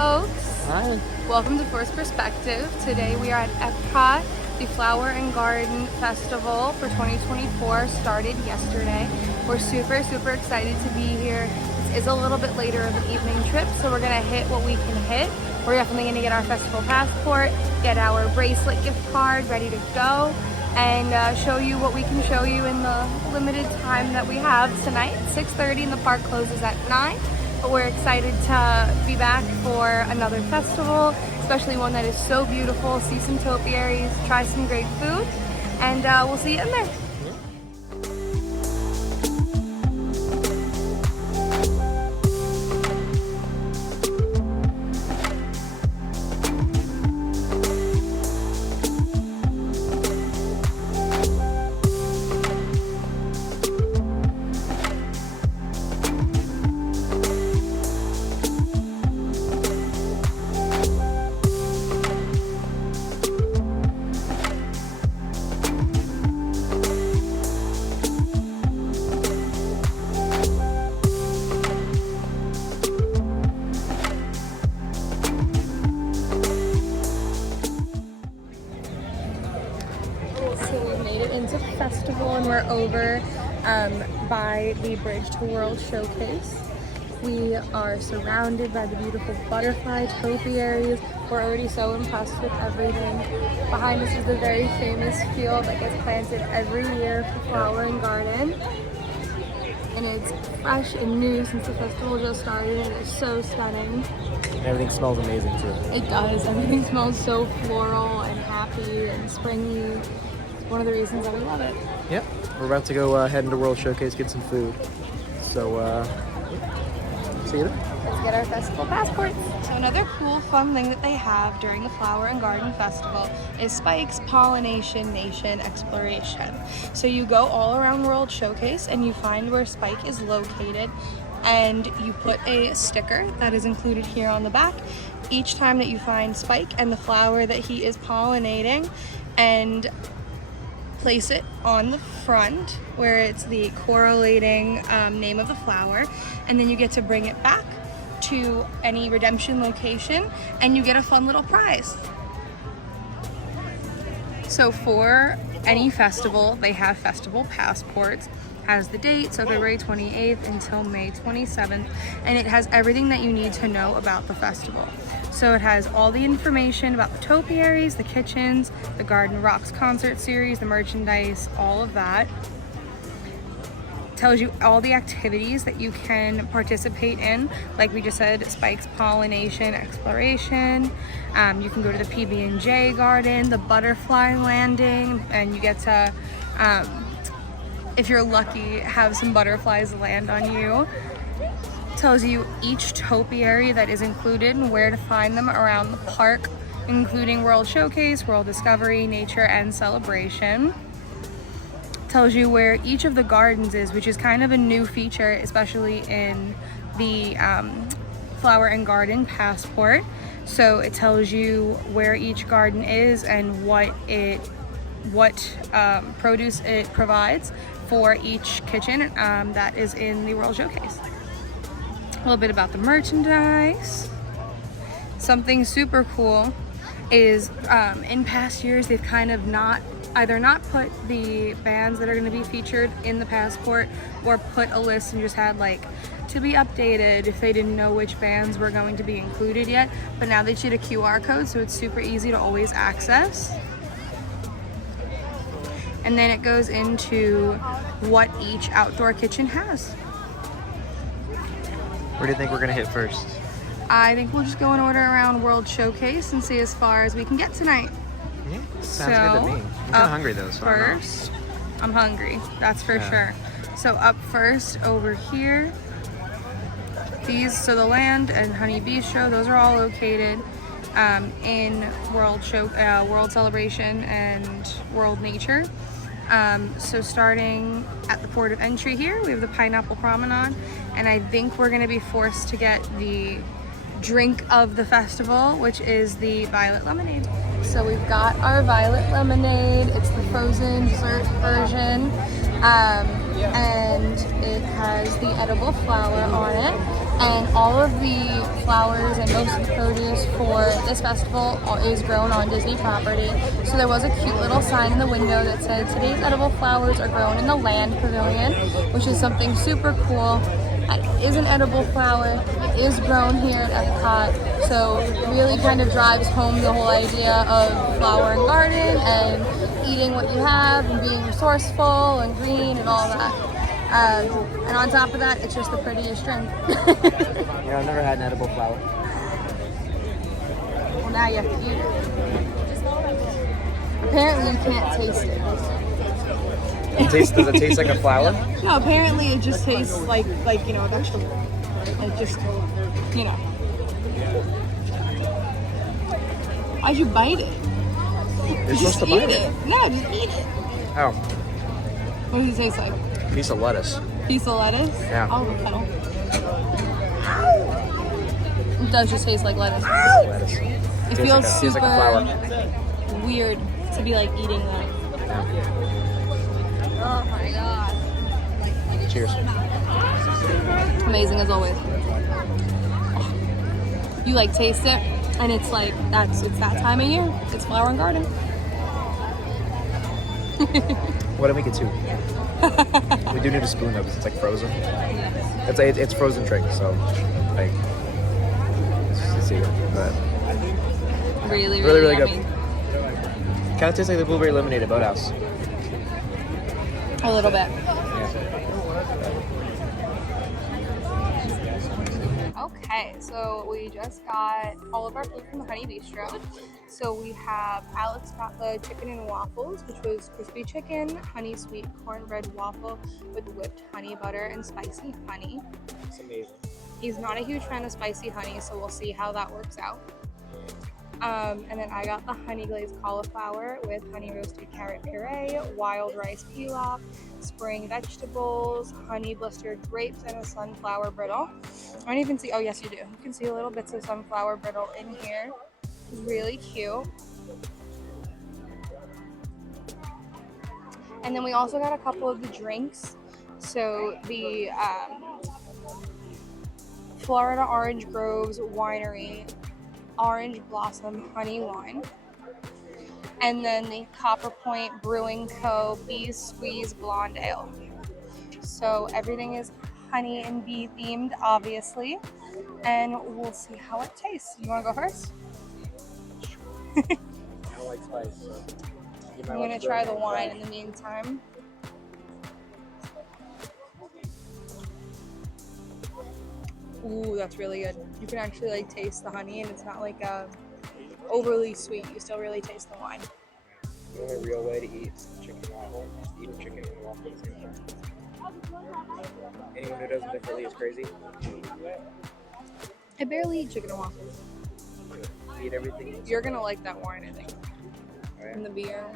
folks. Hi. Welcome to First Perspective. Today we are at Epcot. The Flower and Garden Festival for 2024 started yesterday. We're super excited to be here. This is a little bit later of an evening trip, so we're gonna hit what we can hit. We're definitely gonna get our festival passport, get our bracelet gift card ready to go, and show you what we can show you in the limited time that we have tonight. 6:30 and the park closes at 9. But we're excited to be back for another festival, especially one that is so beautiful. See some topiaries, try some great food, and we'll see you in there. So we made it into the festival and we're over by the Bridge to World Showcase. We are surrounded by the beautiful butterfly topiaries. We're already so impressed with everything. Behind us is the very famous field that gets planted every year for Flower and Garden. And it's fresh and new since the festival just started, and it's so stunning. Everything smells amazing too. It does. Everything smells so floral and happy and springy. One of the reasons that we love it. Yep. We're about to go head into World Showcase, get some food. So, see you there. Let's get our festival passports. So another cool, fun thing that they have during the Flower and Garden Festival is Spike's Pollination Nation Exploration. So you go all around World Showcase and you find where Spike is located, and you put a sticker that is included here on the back each time that you find Spike and the flower that he is pollinating, and place it on the front where it's the correlating name of the flower, and then you get to bring it back to any redemption location and you get a fun little prize. So for any festival, they have festival passports. Has the date, so February 28th until May 27th, and it has everything that you need to know about the festival. So it has all the information about the topiaries, the kitchens, the Garden Rocks concert series, the merchandise, all of that. Tells you all the activities that you can participate in. Like we just said, Spike's Pollination Exploration. You can go to the PB&J Garden, the Butterfly Landing, and you get to, if you're lucky, have some butterflies land on you. Tells you each topiary that is included and where to find them around the park, including World Showcase, World Discovery, Nature, and Celebration. Tells you where each of the gardens is, which is kind of a new feature, especially in the Flower and Garden Passport. So it tells you where each garden is and what produce it provides for each kitchen that is in the World Showcase. A little bit about the merchandise. Something super cool is in past years they've kind of either not put the bands that are going to be featured in the passport, or put a list and just had like to be updated if they didn't know which bands were going to be included yet. But now they did a QR code, so it's super easy to always access. And then it goes into what each outdoor kitchen has. Where do you think we're gonna hit first? I think we'll just go in order around World Showcase and see as far as we can get tonight. Yeah, sounds good to me. I'm kind of hungry though, so first, I'm hungry, that's for sure. So up first over here, so the Land and Honey Bistro, those are all located in World Celebration and World Nature. So starting at the port of entry here, we have the Pineapple Promenade, and I think we're gonna be forced to get the drink of the festival, which is the Violet Lemonade. So we've got our Violet Lemonade. It's the frozen dessert version, and it has the edible flower on it. And all of the flowers and most of the produce for this festival is grown on Disney property. So there was a cute little sign in the window that said today's edible flowers are grown in the Land Pavilion, which is something super cool. It is an edible flower. It is grown here at Epcot. So it really kind of drives home the whole idea of flower and garden and eating what you have and being resourceful and green and all that. And on top of that, it's just the prettiest drink. Yeah, I've never had an edible flower. Well, now you have to eat it. Apparently, you can't taste it. Does it taste like a flower? No, apparently it just tastes like you know, a vegetable. Like just, you know. Why'd you bite it? You're supposed to bite it. No, just eat it. Oh, What does it taste like? piece of lettuce. Piece of lettuce? Yeah. Oh, the pedal. It does just taste like lettuce. Lettuce. It Tastes feels like super a flower. weird to be like eating that. Yeah. Oh my god. Cheers. Amazing as always. You like taste it, and it's like it's that time of year. It's flower and garden. What do we get to? We do need a spoon though, because it's like frozen. It's frozen drink, so like let's see. But Really really good. yummy. Kind of tastes like the blueberry lemonade at Boathouse. A little bit. Okay, so we just got all of our food from the Honey Bistro. So we have Alex got the chicken and waffles, which was crispy chicken, honey sweet cornbread waffle with whipped honey butter and spicy honey. It's amazing. He's not a huge fan of spicy honey, so we'll see how that works out. And then I got the honey glazed cauliflower with honey roasted carrot puree, wild rice pilaf, spring vegetables, honey blistered grapes, and a sunflower brittle. I don't even see, oh yes you do. You can see little bits of sunflower brittle in here. It's really cute. And then we also got a couple of the drinks. So the Florida Orange Groves Winery Orange Blossom Honey Wine, and then the Copper Point Brewing Co. Bees Squeeze Blonde Ale. So everything is honey and bee themed, obviously, and we'll see how it tastes. You want to go first? I don't like spice, so I'm going to try the wine in the meantime. Ooh, that's really good. You can actually like taste the honey, and it's not like overly sweet. You still really taste the wine. The only real way to eat chicken waffle is eat chicken and waffle at the same time. Anyone who does it differently is crazy. I barely eat chicken and waffles. Eat everything. You're gonna like that wine, I think. Right. And the beer.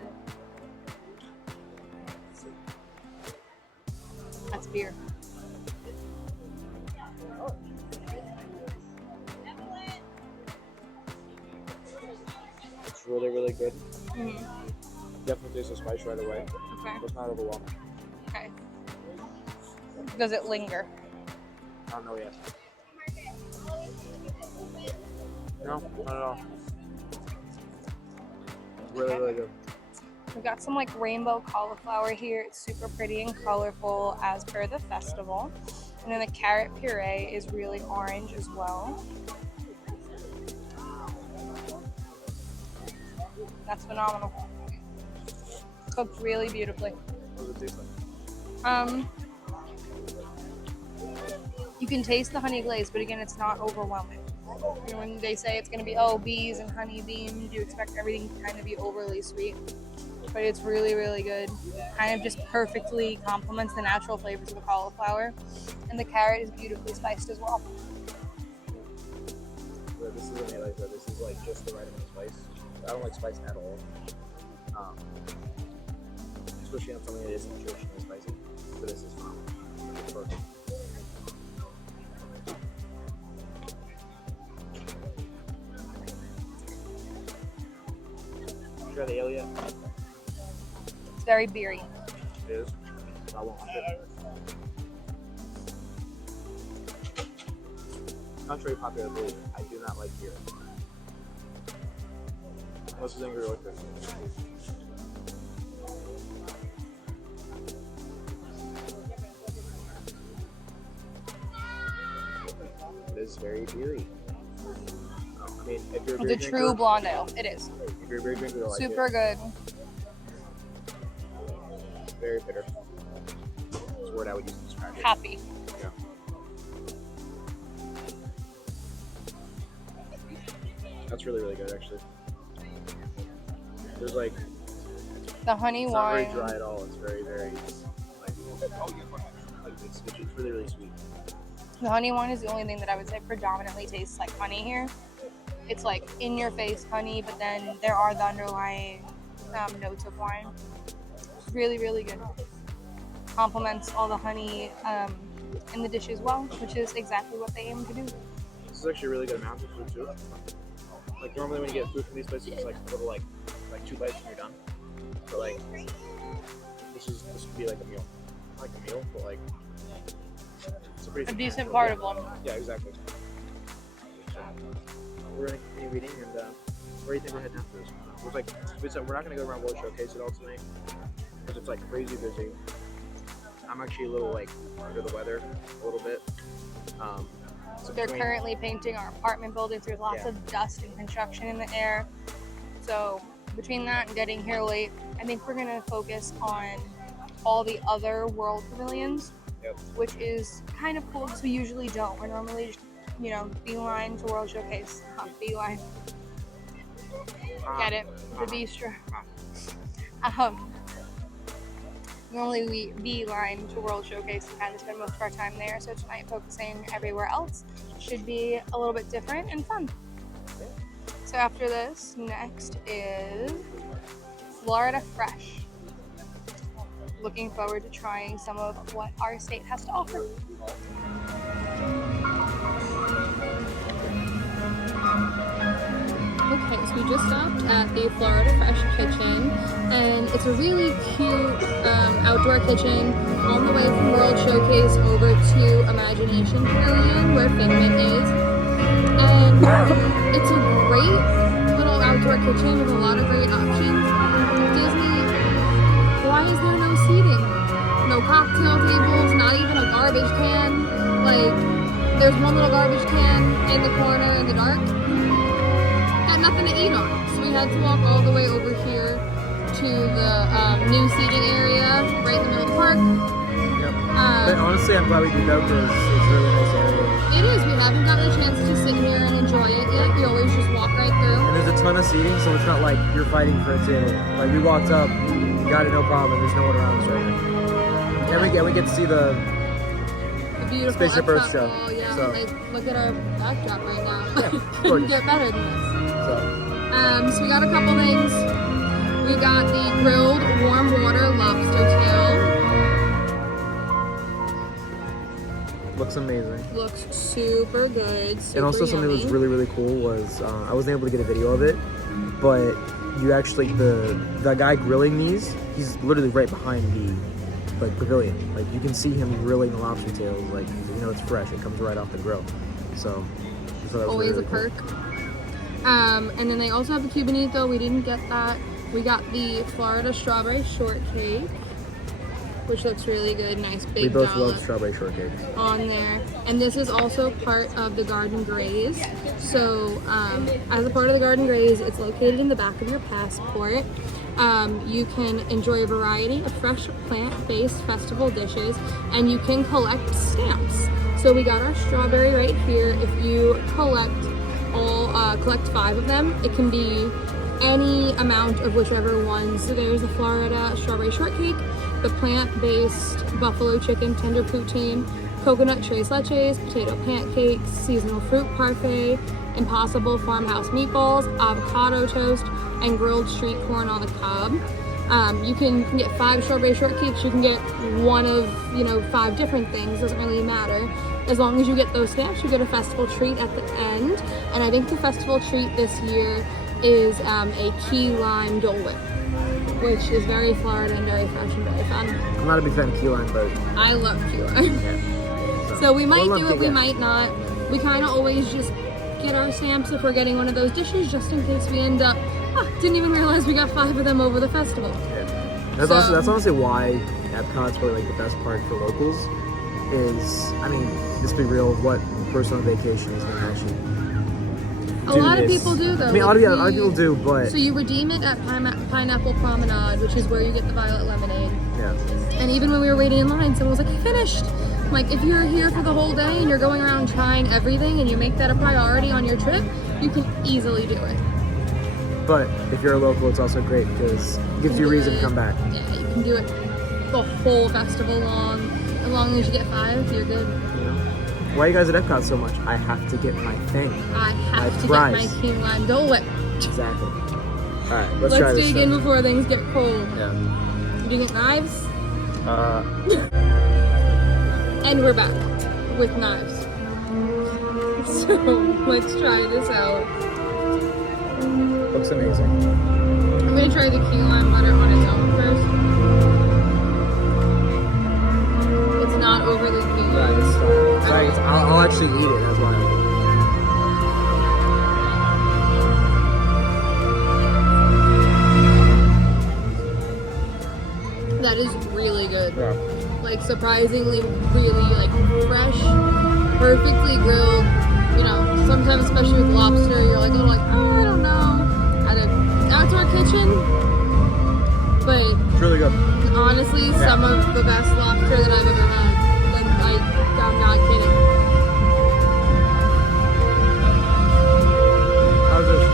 That's beer. It's really good. Mm-hmm. Definitely taste the spice right away. Okay. But it's not overwhelming. Okay. Does it linger? I don't know yet. No, not at all. Really good. We've got some like rainbow cauliflower here. It's super pretty and colorful as per the festival. And then the carrot puree is really orange as well. That's phenomenal. Cooked really beautifully. What does it taste like? You can taste the honey glaze, but again, it's not overwhelming. You know, when they say it's going to be, bees and honey themed, you expect everything to kind of be overly sweet. But it's really good. Kind of just perfectly complements the natural flavors of the cauliflower. And the carrot is beautifully spiced as well. Yeah, this isn't like that. This is like just the right amount of spice. I don't like spice at all. Especially on something that isn't traditionally spicy. So this is fine. It's perfect. Try the ale yet? It's very beery. It is. I won't. Contrary to popular belief, I do not like beer. Unless it's angry liquor. It is very beery. I mean, if you're a beer It's a true blonde ale. It is. If you're a beer drinker, you'll like Super good. Very bitter. That's the word I would use to describe it. Happy. Yeah. That's really, really good, actually. There's like, The honey it's wine. not very dry at all. It's very, very, it's really, really sweet. The honey wine is the only thing that I would say predominantly tastes like honey here. It's like in your face honey, but then there are the underlying notes of wine. It's really, really good. Complements all the honey in the dish as well, which is exactly what they aim to do. This is actually a really good amount of food too. Like normally when you get food from these places, it's like a little like 2 bites and you're done. But like this could be like a meal, not like a meal, but like it's a pretty A decent part of one. Yeah, exactly. So, we're gonna continue reading, and where do you think we're heading after this? It was like we said, we're not gonna go around World Showcase at all tonight because it's like crazy busy. I'm actually a little like under the weather a little bit. So They're currently painting our apartment buildings. There's lots of dust and construction in the air. So between that and getting here late, I think we're gonna focus on all the other world pavilions, which is kind of cool because we usually don't. We're normally just, beeline to World Showcase. Not beeline. Get it? The bistro. Normally we beeline to World Showcase and kind of spend most of our time there. So tonight focusing everywhere else should be a little bit different and fun. So after this, next is Florida Fresh. Looking forward to trying some of what our state has to offer. Okay, so we just stopped at the Florida Fresh Kitchen, and it's a really cute outdoor kitchen on the way from World Showcase over to Imagination Pavilion, where Figment is. And it's a great little outdoor kitchen with a lot of great options. Disney, why is there no seating? No cocktail tables, not even a garbage can. Like, there's one little garbage can in the corner in the dark. Got nothing to eat on. So we had to walk all the way over here to the new seating area right in the middle of the park. Yep. But honestly, I'm glad we did that because it's a really nice area. It is. We haven't gotten a chance to sit here and enjoy it yet. We always just walk right through. And there's a ton of seating, so it's not like you're fighting for a table. Like, we walked up, got it no problem, there's no one around us right now. And we get to see the beautiful Spaceship Earth show. Oh, yeah. So. Like, look at our backdrop right now. Yeah, Couldn't get better than this. So we got a couple things. We got the grilled warm water lobster tail. looks amazing. Looks super good. Super and also something that was really, really cool was I wasn't able to get a video of it, but you actually, the guy grilling these, he's literally right behind the pavilion. Like, you can see him grilling the lobster tails. Like, you know, it's fresh. It comes right off the grill. So that was always really, a really perk. cool. And then they also have the Cubanito. We didn't get that. We got the Florida strawberry shortcake, which looks really good. Nice big We both dollop love strawberry shortcake. on there. And this is also part of the Garden Graze. So as a part of the Garden Graze, it's located in the back of your passport. You can enjoy a variety of fresh plant-based festival dishes, and you can collect stamps. So we got our strawberry right here. If you collect 5 of them, it can be any amount of whichever ones. So there's the Florida strawberry shortcake, the plant-based buffalo chicken tender poutine, coconut tres leches, potato pancakes, seasonal fruit parfait, impossible farmhouse meatballs, avocado toast, and grilled street corn on the cob. You can get 5 strawberry shortcakes. You can get one of 5 different things. Doesn't really matter. As long as you get those stamps, you get a festival treat at the end. And I think the festival treat this year is a key lime Dole Whip, which is very Florida and very fresh and very fun. I'm not a big fan of key lime, but I love key lime. yeah. So we might We'll do love it, we to- might not. we kind of always just get our stamps if we're getting one of those dishes, just in case we end up, didn't even realize we got 5 of them over the festival. Yeah. That's honestly why Epcot's probably like the best park for locals. Is, I mean, let's be real, what person on vacation is going to actually a lot of people do, though. I mean, a lot of people do, but... So you redeem it at Pineapple Promenade, which is where you get the violet lemonade. Yeah. And even when we were waiting in line, someone was like, I finished. I'm like, if you're here for the whole day and you're going around trying everything and you make that a priority on your trip, you can easily do it. But if you're a local, it's also great because it gives you a reason to come back. Yeah, you can do it the whole festival long. As long as you get 5, you're good. Why are you guys at Epcot so much? I have to get my thing. I have to prize. get my key lime Dole Whip. Exactly. Alright, let's try this dig in before things get cold. Yeah. You get knives? And we're back with knives. So let's try this out. Looks amazing. I'm gonna try the key lime butter on its own first. It's not overly key. Sorry, I'll actually eat it, that's why. That is really good. Yeah. Like surprisingly really like fresh, perfectly grilled. You know, sometimes especially with lobster, you're like a little like, oh, I don't know, at an outdoor kitchen. But It's really good. honestly, some of the best lobster that I've ever had. And I'm not kidding. How's this?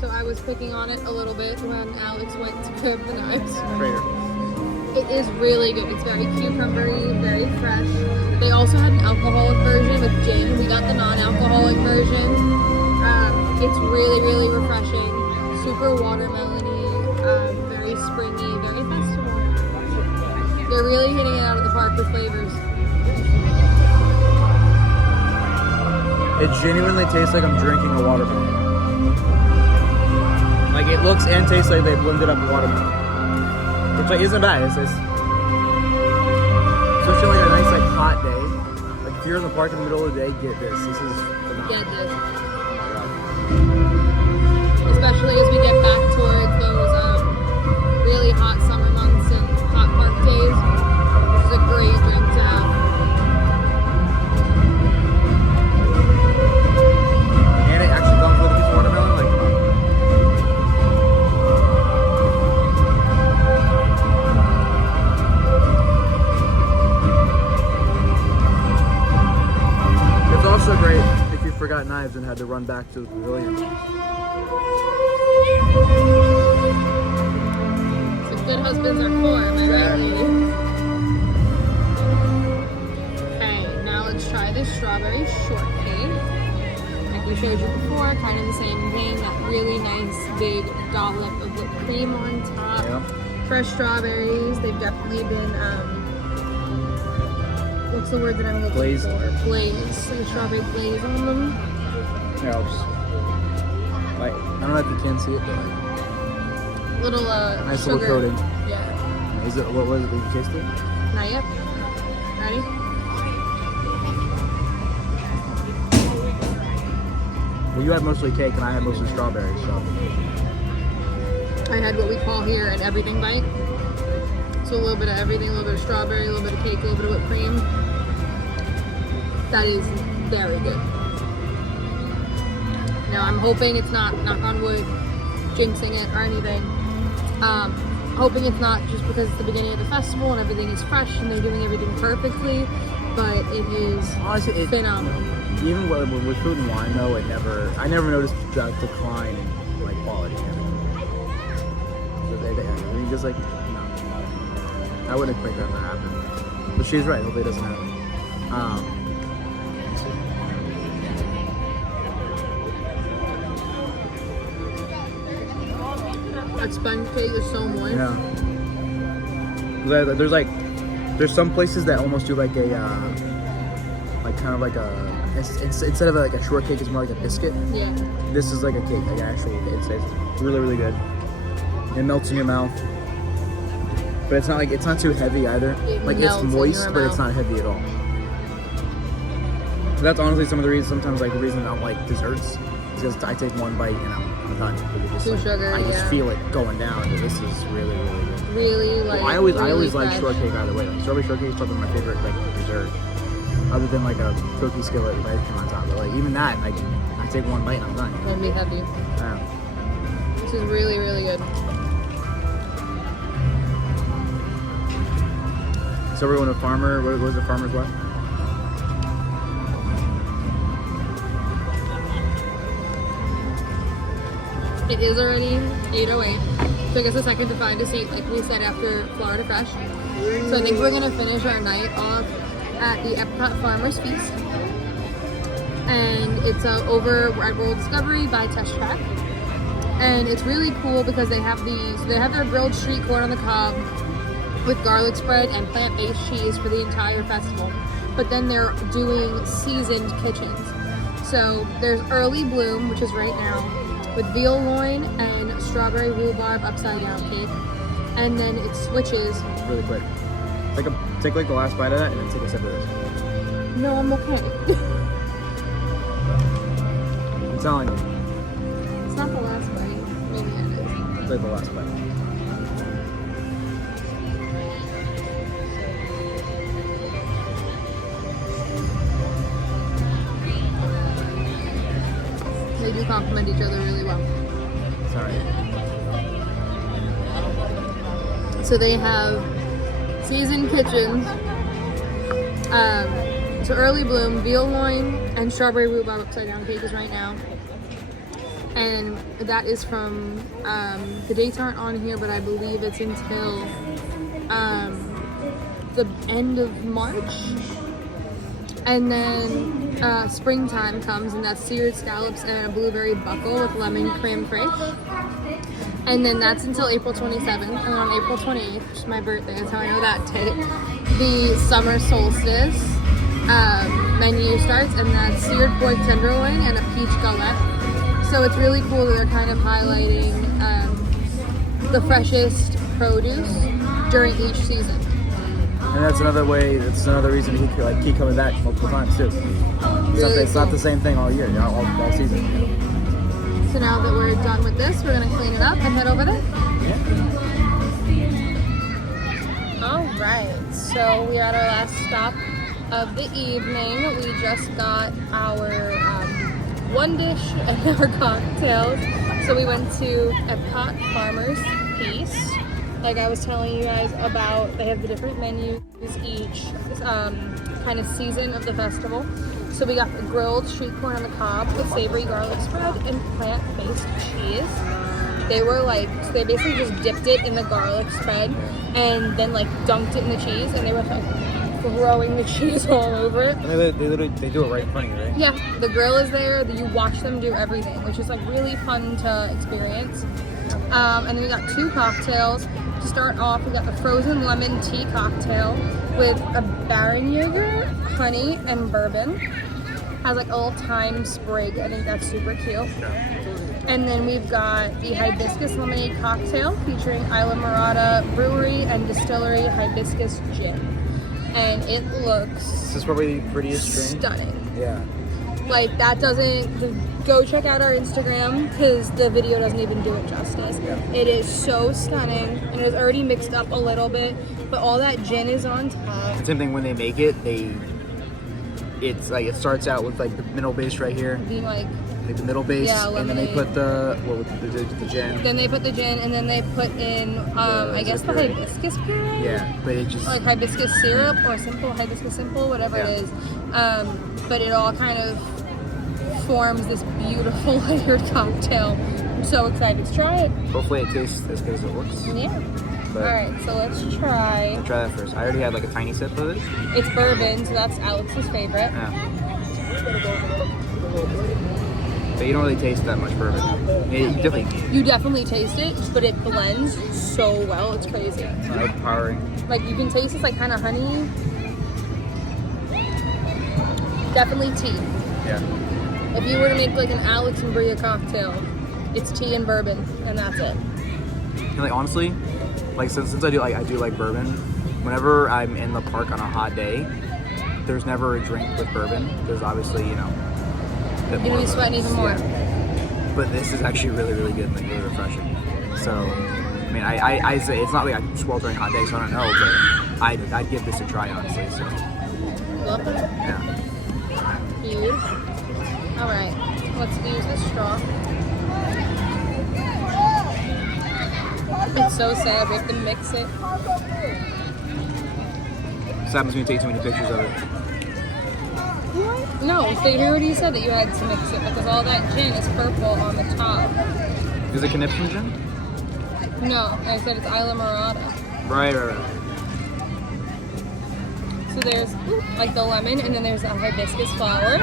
So I was picking on it a little bit when Alex went to grab the knives. Right It is really good. It's very cucumbery, very fresh. They also had an alcoholic version with gin. We got the non-alcoholic version. It's really, really refreshing. Super watermelony, very springy, very festival. They're really hitting it out of the park with flavors. It genuinely tastes like I'm drinking a watermelon. Like it looks and tastes like they blended up watermelon. Which like isn't bad. It's especially like a nice like hot day. Like if you're in the park in the middle of the day, get this. This is phenomenal. Get this. Especially as we get back towards those really hot summer months and hot park days. This is a great drink to have. And it actually comes with a piece of watermelon. Like, it's also great if you forgot knives and had to run back to the pavilion. So good husbands are for, am I right, lady? Okay, now let's try this strawberry shortcake. Like we showed you before, kind of the same vein, that really nice big dollop of whipped cream on top. Yeah. Fresh strawberries, they've definitely been, what's the word that I'm looking Glazed. for? Glaze. So strawberry glaze on them. Yeah, I'll just, like, I don't know if you can see it, but like, Little nice sugar. little coating. Yeah. Is it, what was it, did you taste it? Not yet. Ready? Well, you had mostly cake and I had mostly strawberries, so. I had what we call here an everything bite. So a little bit of everything, a little bit of strawberry, a little bit of cake, a little bit of whipped cream. That is very good. Now I'm hoping it's not, knock on wood, jinxing it or anything. Hoping it's not just because it's the beginning of the festival and everything is fresh and they're doing everything perfectly, but it is Honestly, phenomenal. Even with food and wine though, I never noticed that decline in like quality. So I mean, just like, no. I wouldn't expect that to happen. But she's right, hopefully it doesn't happen. That sponge cake is so moist. Yeah. There's some places that almost do like a, like kind of like a, instead of like a shortcake, it's more like a biscuit. Yeah. This is like a cake, like actual cake. It's really, really good. It melts in your mouth. But it's not like, it's not too heavy either. It like it's melts in moist, your but it's mouth. not heavy at all. That's honestly some of the reasons. Sometimes like the reason I don't like desserts is because I take one bite and I'm done. Just, Too like, sugar, I just yeah. feel it going down. And this is really, really good. Really like. I always really like fresh. shortcake either way. Like strawberry shortcake is probably my favorite like dessert, other than like a cookie skillet with ice cream on top. But like even that, like I take one bite and I'm done. That'd be heavy. Yeah. This is really, really good. So we're going to Farmer. What was the Farmer's what? It is already 8:08. Took us a second to find a seat, like we said, after Florida Fresh. So I think we're gonna finish our night off at the Epcot Farmers Feast, and it's over at World Discovery by Test Track. And it's really cool because they have their grilled street corn on the cob with garlic spread and plant-based cheese for the entire festival. But then they're doing seasoned kitchens. So there's Early Bloom, which is right now, with veal loin and strawberry rhubarb upside down cake. And then it switches. Really quick. Take like the last bite of that and then take a sip of this. No, I'm okay. I'm telling you. It's not the last bite. Maybe it is. It's like the last bite. They do complement each other really well. Sorry. So they have seasoned kitchens. So Early Bloom, veal loin, and strawberry rhubarb upside down cake is right now. And that is from, the dates aren't on here, but I believe it's until the end of March. And then springtime comes, and that's seared scallops and a blueberry buckle with lemon creme fraiche. And then that's until April 27th. And then on April 28th, which is my birthday, is how I know that date, the summer solstice menu starts, and that's seared pork tenderloin and a peach galette. So it's really cool that they're kind of highlighting the freshest produce during each season. And that's another reason to keep coming back multiple times too. It's not the same thing all year, all season. So now that we're done with this, we're gonna clean it up and head over there. Yeah. All right, so we are at our last stop of the evening. We just got our one dish and our cocktails. So we went to Epcot Farmers Feast. Like I was telling you guys about, they have the different menus each kind of season of the festival. So we got the grilled street corn on the cob with savory garlic spread and plant-based cheese. They were they basically just dipped it in the garlic spread and then dunked it in the cheese, and they were throwing the cheese all over it. They do it right in front of you, right? Yeah, the grill is there. You watch them do everything, which is really fun to experience. And then we got two cocktails. To start off, we got the frozen lemon tea cocktail with a Baron yogurt, honey, and bourbon. Has a little thyme sprig. I think that's super cute. And then we've got the hibiscus lemonade cocktail featuring Isla Morada Brewery and Distillery hibiscus gin. And it looks This is probably the prettiest drink. stunning. Yeah. Go check out our Instagram because the video doesn't even do it justice. Yeah. It is so stunning, and it's already mixed up a little bit, but all that gin is on top. The same thing when they make it, it starts out with the middle base right here, Being the middle base, Yeah, and then they put the gin. then they put the gin, and then they put in, I guess the puree. hibiscus puree? Yeah, but it just Hibiscus syrup or hibiscus simple, whatever it is. But it all kind of forms this beautiful layered cocktail. I'm so excited to try it. hopefully it tastes as good as it looks. Yeah. But Alright, so let's try. I'll try that first. I already had a tiny sip of it. It's bourbon, so that's Alex's favorite. Yeah. But you don't really taste that much bourbon. You definitely taste it, but it blends so well. It's crazy. It's not overpowering. You can taste it's kind of honey. Definitely tea. Yeah. If you were to make an Alex and Bria cocktail, it's tea and bourbon, and that's it. And honestly, since I do like bourbon, whenever I'm in the park on a hot day, there's never a drink with bourbon. There's obviously, you know, a bit You're more gonna be of a- sweating even more. yeah. But this is actually really, really good, like really refreshing. So, I mean, I say it's not like a sweltering hot day, so I don't know, but I'd give this a try, honestly. So, Love it. yeah. Huge. All right, let's use the straw. It's so sad. We have to mix it. This happens when you take too many pictures of it. No, so you already said that you had to mix it because all that gin is purple on the top. Is it conniption gin? No, I said it's Isla Morada. Right. So there's like the lemon, and then there's the hibiscus flower,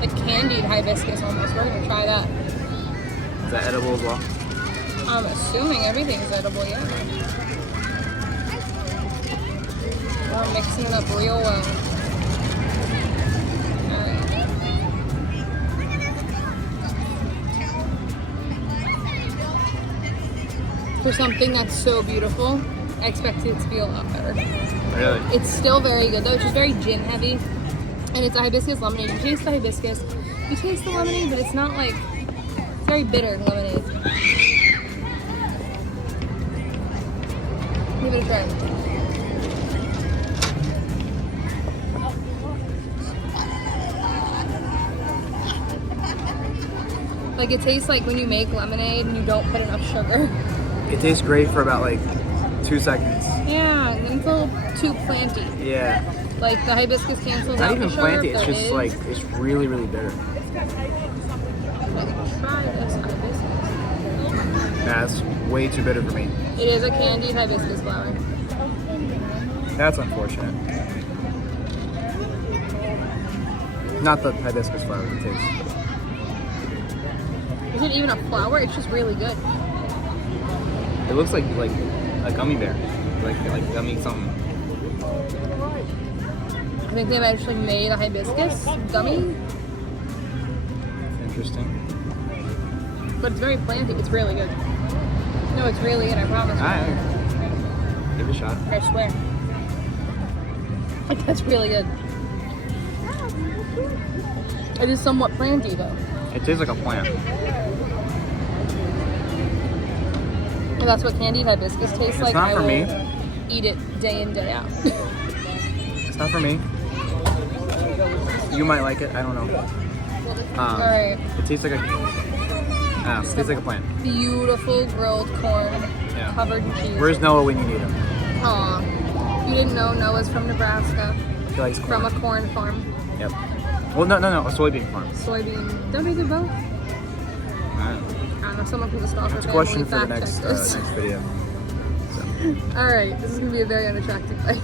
like candied hibiscus almost. We're gonna try that. Is that edible as well? I'm assuming everything is edible, yeah. We're mixing it up real well. Alright. For something that's so beautiful, I expected it to be a lot better. Really? It's still very good though. It's just very gin heavy. And it's a hibiscus lemonade. You taste the hibiscus, you taste the lemonade, but it's not like, it's very bitter lemonade. Give it a try. Like it tastes like when you make lemonade and you don't put enough sugar. It tastes great for about like 2 seconds. Yeah, and then it's a little too planty. Yeah. Like the hibiscus cancels Not out even the sugar. planty, if it's there just is. like, it's really, really bitter. Try this hibiscus. That's way too bitter for me. It is a candied hibiscus flower. That's unfortunate. Not the hibiscus flower, the taste. Is it even a flower? It's just really good. It looks like a gummy bear, like gummy something. I think they've actually made a hibiscus gummy, Interesting. but it's very planty. It's really good. No, it's really good. I promise. Alright. Give it a shot. I swear. Like that's really good. It is somewhat planty though. It tastes like a plant. And that's what candied hibiscus tastes like. not I for will me. Eat it day in, day out. It's not for me. You might like it. I don't know. Alright. It tastes like a. It tastes like a plant. Beautiful grilled corn Yeah. covered in cheese. Where's Noah when you need him? Aw. You didn't know Noah's from Nebraska. He likes corn. From a corn farm. Yep. Well, no, a soybean farm. Soybean. Don't they do both? Alright. I don't know. Someone from the Stalker That's a family question for the fact next check this. next video. Alright. This is going to be a very unattractive bite.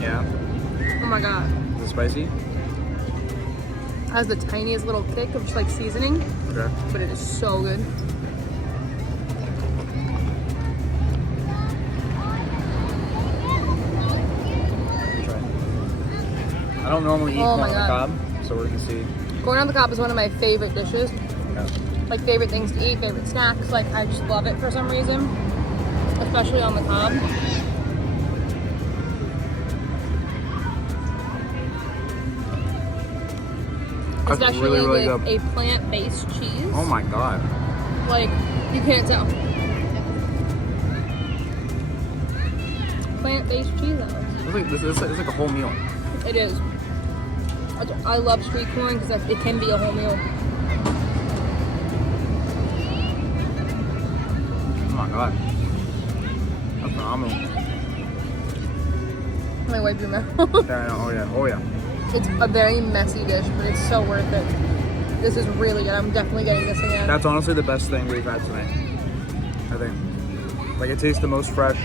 Yeah. Oh my god. Is it spicy? It has the tiniest little kick of just like seasoning, Okay. but it is so good. Try. I don't normally eat Oh corn my on the God. cob, so we're gonna see. Corn on the cob is one of my favorite dishes. Yeah. Like favorite things to eat, favorite snacks. Like I just love it for some reason, especially on the cob. That's Especially really, really with good. a plant-based cheese. Oh my god. Like you can't tell. Plant-based cheese on it. It's like a whole meal. It is. I love sweet corn because it can be a whole meal. Oh my god. That's phenomenal. Let me wipe your mouth. Yeah, I know. Oh yeah. It's a very messy dish, but it's so worth it. This is really good. I'm definitely getting this again. That's honestly the best thing we've had tonight. I think. Like it tastes the most fresh.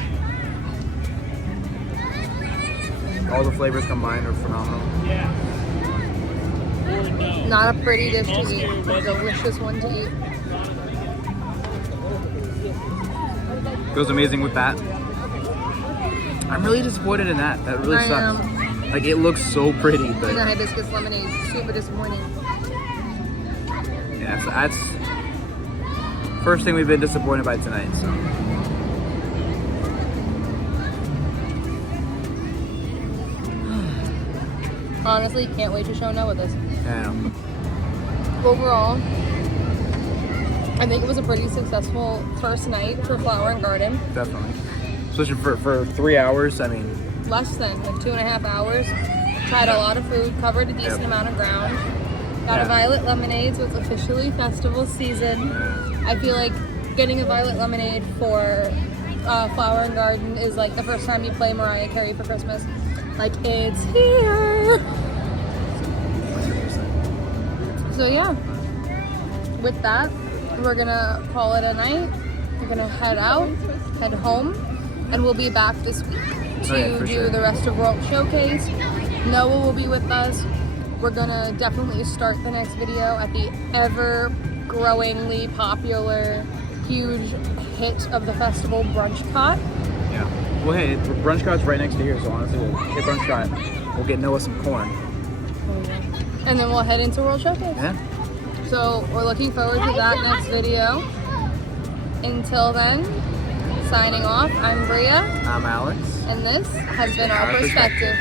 All the flavors combined are phenomenal. Not a pretty dish to eat, but a delicious one to eat. Goes amazing with that. I'm really disappointed in that. That really I sucks. am. Like it looks so pretty, And the but hibiscus lemonade, super disappointing. yeah, so that's first thing we've been disappointed by tonight. So. Honestly, can't wait to show Noah this. Yeah. Overall, I think it was a pretty successful first night for Flower and Garden. Definitely. Especially for 3 hours. I mean, Less than like 2.5 hours. Tried a lot of food, covered a decent amount of ground. Got a violet lemonade, so it's officially festival season. I feel like getting a violet lemonade for Flower and Garden is like the first time you play Mariah Carey for Christmas. Like, it's here. So yeah, with that, we're gonna call it a night. We're gonna head out, head home, and we'll be back this week to do the rest of World Showcase. Noah will be with us. We're gonna definitely start the next video at the ever-growingly popular, huge hit of the festival, Brunchcot. yeah. Well, hey, Brunchcot's right next to here, so honestly, we'll hit Brunchcot. We'll get Noah some corn. And then we'll head into World Showcase. Yeah. So we're looking forward to that next video. Until then, signing off, I'm Bria. I'm Alex. And this has been Our Perspective.